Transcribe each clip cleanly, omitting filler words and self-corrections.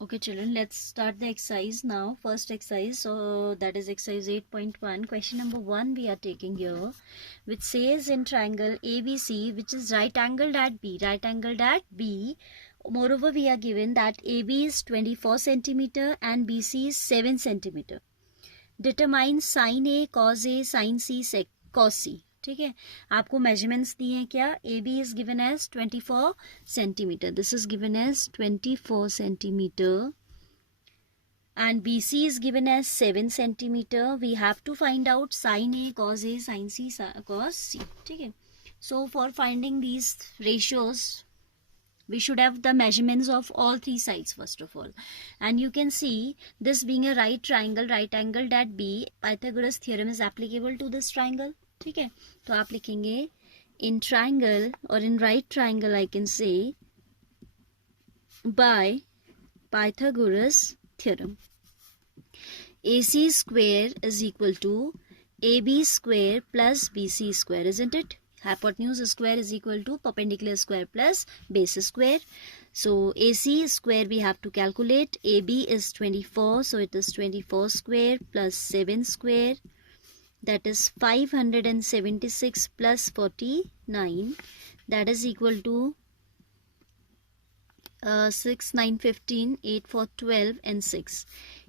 Okay children, let's start the exercise now. First exercise, so that is exercise 8.1. Question number 1 we are taking here, which says in triangle ABC, which is right angled at B. Moreover, we are given that AB is 24 centimeter and BC is 7 centimeter. Determine sin A, cos A, sin C, cos C. ठीक है, आपको measurements दिए हैं क्या? A B is given as 24 centimetre, this is given as 24 centimetre and BC is given as 7 centimeter. We have to find out sin A, cos A, sin C, cos C. ठीक है, so for finding these ratios we should have the measurements of all three sides first of all, and you can see this being a right angled at B, Pythagoras theorem is applicable to this triangle. ठीक है, तो आप लिखेंगे in triangle or in right triangle I can say by Pythagoras theorem, AC square is equal to AB square plus BC square, isn't it? Hypotenuse square is equal to perpendicular square plus base square. So AC square we have to calculate. AB is 24, so it is 24 square plus 7 square, that is 576 plus 49, that is equal to 6, 9, 15, 8, 4, 12 and 6.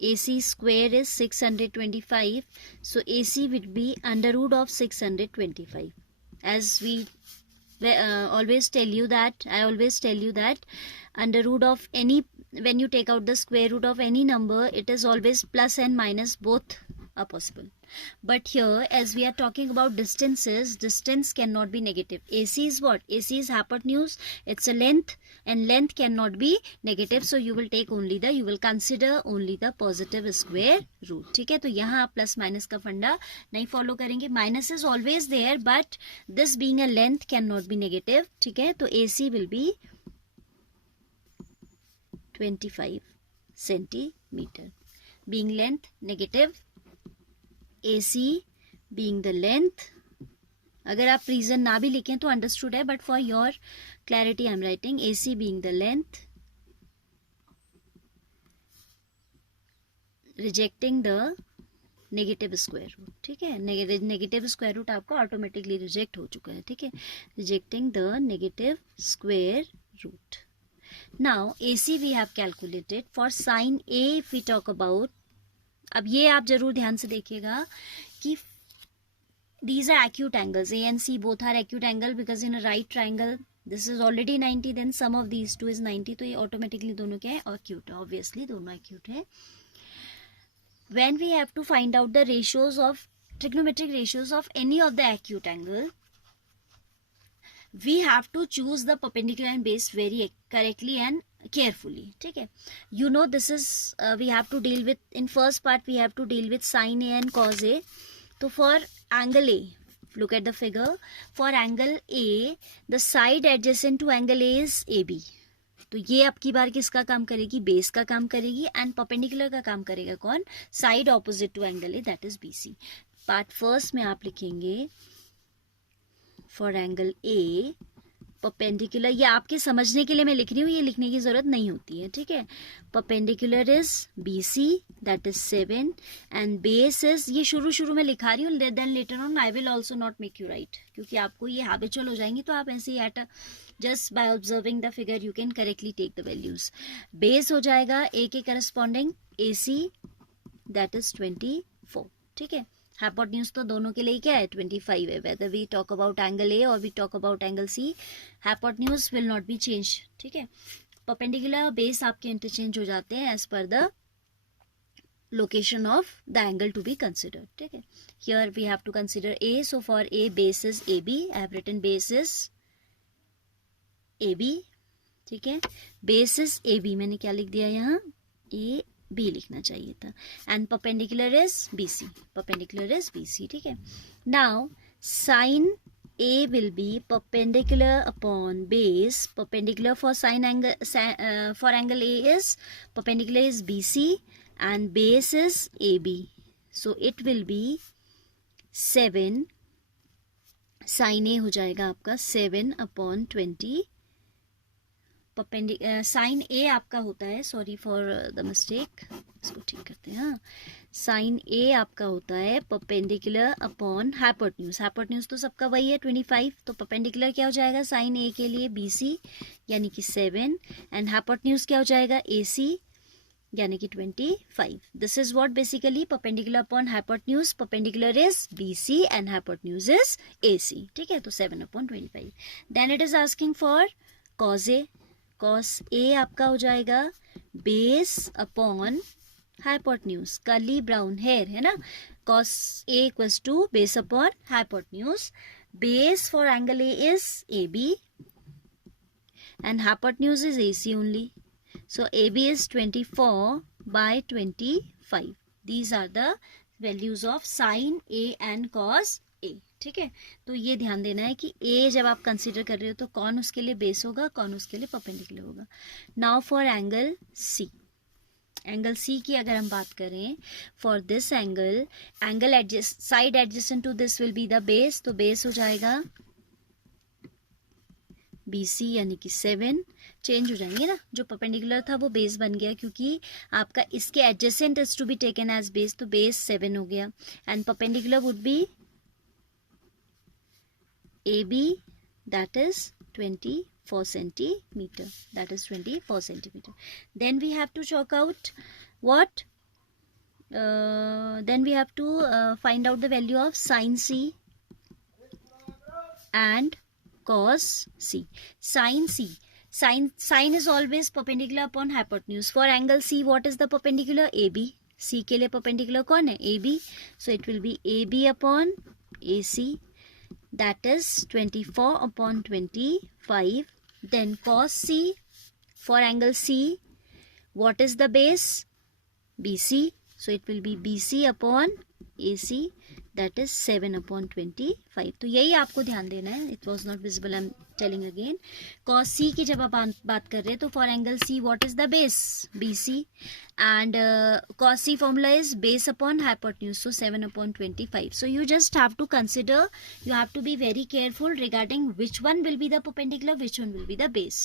AC square is 625, so AC would be under root of 625. As we always tell you that, I always tell you that under root of any, when you take out the square root of any number, it is always plus and minus, both are possible. But here, as we are talking about distances, distance cannot be negative. AC is what? AC is hypotenuse, it's a length, and length cannot be negative, so you will take only the, you will consider only the positive square root. ठीक है, तो यहाँ आप plus minus का फंडा नहीं follow करेंगे. Minus is always there, but this being a length can not be negative. ठीक है, तो AC will be 25 centimeter. Being length negative, AC being the length. अगर आप रीजन ना भी लिखें तो अंडरस्टूड है, but for your clarity I am writing AC being the length, rejecting the negative square root. ठीक है, नेगेटिव स्क्वायर रूट आपका ऑटोमेटिकली रिजेक्ट हो चुका है. ठीक है, rejecting the negative square root. Now AC we have calculated. For sine A if we talk about, अब ये आप जरूर ध्यान से देखिएगा कि these are acute angles, A and C both are acute angle, because in a right triangle this is already 90, then sum of these two is 90, तो ये automatically दोनों क्या है? acute है. obviously दोनों acute है. When we have to find out the ratios of trigonometric ratios of any of the acute angle, we have to choose the perpendicular and base very correctly and carefully. ठीक है, you know this is we have to deal with, in first part we have to deal with sin A and cos A. तो for angle A, look at the figure. For angle A, the side adjacent to angle A is AB. तो ये अब की बार किसका काम करेगी? Base का काम करेगी. एंड परपेंडिकुलर का काम करेगा कौन? Side opposite to angle A, that is BC. Part first में आप लिखेंगे फॉर एंगल ए परपेंडिकुलर, ये आपके समझने के लिए मैं लिख रही हूँ, ये लिखने की जरूरत नहीं होती है. ठीक है, perpendicular is BC, that is 7, and base is, ये शुरू में लिखा रही हूँ, then later on I will also not make you write, क्योंकि आपको ये हैबिचुअल हो जाएंगी, तो आप ऐसे ही at just by observing the figure you can correctly take the values. Base हो जाएगा A के करस्पॉन्डिंग AC, दैट इज 24. ठीक है, हाइपोटेन्यूज तो दोनों के लिए क्या है? 25 है. Whether we talk about angle A और we talk about angle C, hypotenuse will not be change. ठीक है, परपेंडिकुलर बेस आपके इंटरचेंज हो जाते हैं as per the location of the angle to be considered. ठीक है, here we have to consider A, so for A base is AB, I have written base is AB. ठीक है, base is AB, मैंने क्या लिख दिया यहाँ? AB लिखना चाहिए था. And perpendicular is BC, perpendicular is BC. ठीक है, now sin A will be perpendicular upon base. Perpendicular for sin angle, for angle A is perpendicular is BC and base is AB. So it will be 7, sin A हो जाएगा आपका 7 upon 20 sign ए आपका होता है, sorry for the mistake, इसको ठीक करते हैं। हाँ, साइन ए आपका होता है परपेंडिकुलर अपॉन हाइपोटेन्यूज। हाइपोटेन्यूज तो सबका वही है 25, तो परपेंडिकुलर क्या हो जाएगा साइन ए के लिए BC यानी कि 7, एंड हाइपोटेन्यूज क्या हो जाएगा AC यानी कि 25. This is what basically perpendicular upon hypotenuse, perpendicular is BC and hypotenuse is AC, ठीक है। तो 7/25. Then it is asking for cos a. Cos a आपका हो जाएगा base upon hypotenuse, curly brown hair है ना, cos a equals to base upon hypotenuse. Base for angle a is AB and hypotenuse is AC only. So AB is 24/25. These are the values of sin A and cos A. ठीक है, तो ये ध्यान देना है कि A जब आप कंसिडर कर रहे हो तो कौन उसके लिए बेस होगा, कौन उसके लिए परपेंडिकुलर होगा। Now for angle C, angle C की अगर हम बात करें, for this angle, angle adjust side adjacent to this will be the base, तो बेस हो जाएगा BC यानी कि 7, चेंज हो जाएंगे ना, जो परपेंडिकुलर था वो बेस बन गया क्योंकि आपका इसके adjacent is to be taken as base, तो बेस 7 हो गया, and perpendicular would be AB, that is 24 centimeter, that is 24 centimeter. Then we have to chalk out what? Then we have to find out the value of sin C and cos C. Sin C, sin is always perpendicular upon hypotenuse. For angle C, what is the perpendicular? AB. C के लिए perpendicular कौन है? AB. So it will be AB upon AC, that is 24/25. Then cos C, for angle C, what is the base? BC. So it will be BC upon AC, that is 7/25. तो यही आपको ध्यान देना है. It was not visible, I'm telling again. Cos C की जब आप बात कर रहे हैं तो for angle C what is the base? BC, and cos C formula is base upon hypotenuse, so 7/25. So you just have to consider, you have to be very careful regarding which one will be the perpendicular, which one will be the base.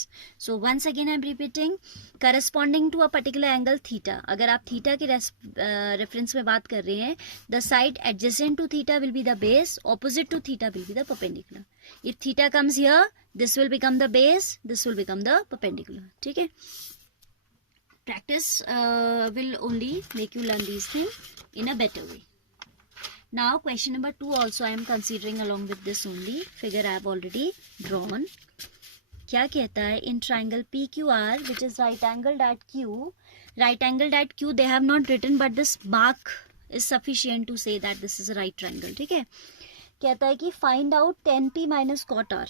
So once again I'm repeating, corresponding to a particular angle theta, अगर आप theta के reference में बात कर रहे हैं, the side adjacent to theta will be the base, opposite to theta will be the perpendicular. If theta comes here, this will become the base, this will become the perpendicular. ठीक है, practice will only make you learn these things in a better way. Now question number 2 also I am considering along with this only. Figure I have already drawn. क्या कहता है? In triangle PQR, which is right angled at Q, they have not written, but this mark is sufficient to say that this is a right triangle. ठीक है, कहता है कि find out tan P minus cot R.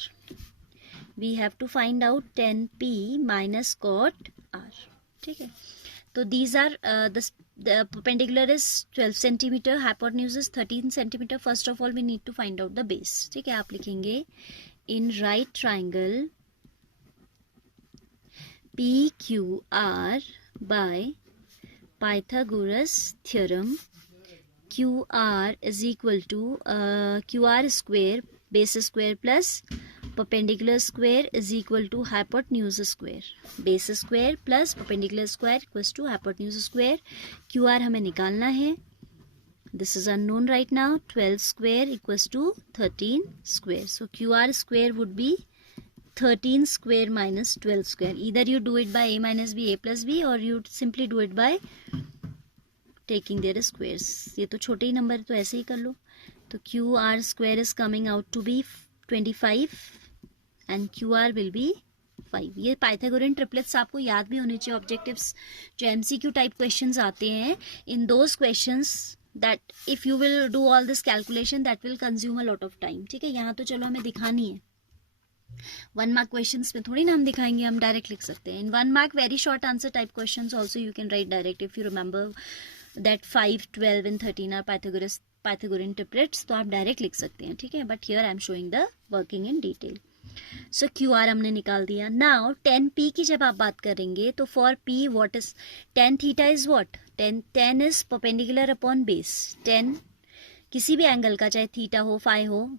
We have to find out tan P minus cot R. ठीक है, तो these are the perpendicular is 12 centimeter, hypotenuse is 13 centimeter. First of all we need to find out the base. ठीक है, आप लिखेंगे in right triangle PQR by Pythagoras theorem, QR is equal to QR square base square plus perpendicular square is equal to hypotenuse square. Base square plus perpendicular square equals to hypotenuse square. QR हमें निकालना है. This is unknown right now. 12 square equals to 13 square. So QR square would be 13 square minus 12 square. Either you do it by a minus b, a plus b, or you simply do it by taking their squares. ये तो छोटे ही number तो ऐसे ही कर लो. तो QR square is coming out to be 25 and QR will be 5. ये Pythagorean triplets आपको याद भी होने चाहिए. ऑब्जेक्टिव्स जो MCQ टाइप क्वेश्चंस आते हैं, in those questions that if you will do all this calculation that will consume a lot of time. ठीक है, यहाँ तो चलो हमें दिखानी है. 1 मार्क क्वेश्चंस में थोड़ी ना हम दिखाएंगे, हम डायरेक्ट लिख सकते हैं. In 1 mark very short answer type questions also you can write direct if you remember that 5, 12 and 13 are Pythagorean triplets, तो आप डायरेक्ट लिख सकते हैं. ठीक है, but here I am showing the working in detail. So QR हमने निकाल दिया. नाउ tan P की जब आप बात करेंगे तो for P what is tan theta is what? tan is perpendicular upon base. tan किसी भी एंगल का, चाहे थीटा हो, फाई हो,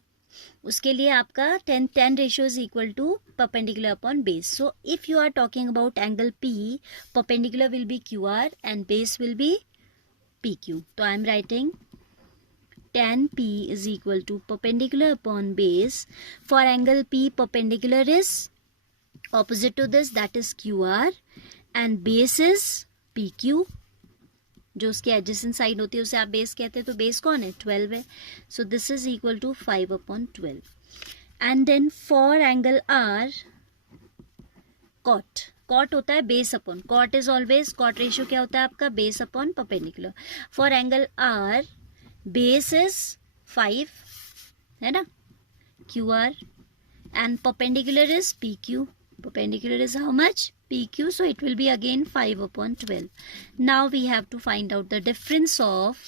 उसके लिए आपका 10 ratio is equal to perpendicular upon base. So if you are talking about angle P, perpendicular will be QR and base will be PQ. तो I am writing tan P is equal to perpendicular upon base. For angle P, perpendicular is opposite to this, that is QR, and base is PQ. जो उसकी adjacent side होती है उसे आप base कहते हैं, तो बेस कौन है? 12 है. So this is equal to 5/12. And then for angle R, cot. Cot होता है base upon, cot is always, cot ratio क्या होता है आपका? Base upon perpendicular. For angle R, base is 5 है ना, QR, and perpendicular is PQ. Perpendicular is how much? PQ. So it will be again 5/12. Now we have to find out the difference of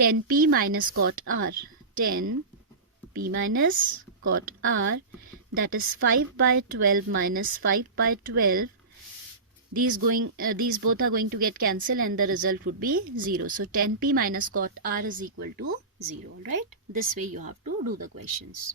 tan P minus cot R. Tan P minus cot R, that is 5/12 minus 5/12. These both are going to get cancelled and the result would be 0. So tan P minus cot R is equal to 0. Right? This way you have to do the questions.